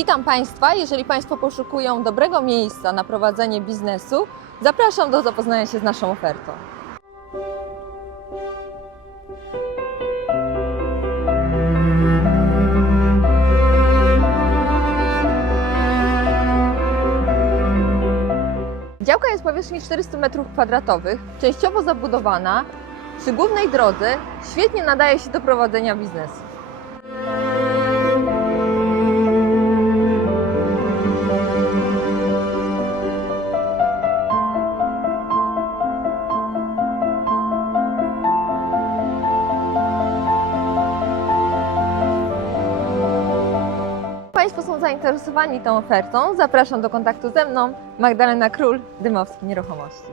Witam Państwa. Jeżeli Państwo poszukują dobrego miejsca na prowadzenie biznesu, zapraszam do zapoznania się z naszą ofertą. Działka jest powierzchni 400 m2, częściowo zabudowana, przy głównej drodze, świetnie nadaje się do prowadzenia biznesu. Państwo są zainteresowani tą ofertą, zapraszam do kontaktu ze mną, Magdalena Król, Dymowski Nieruchomości.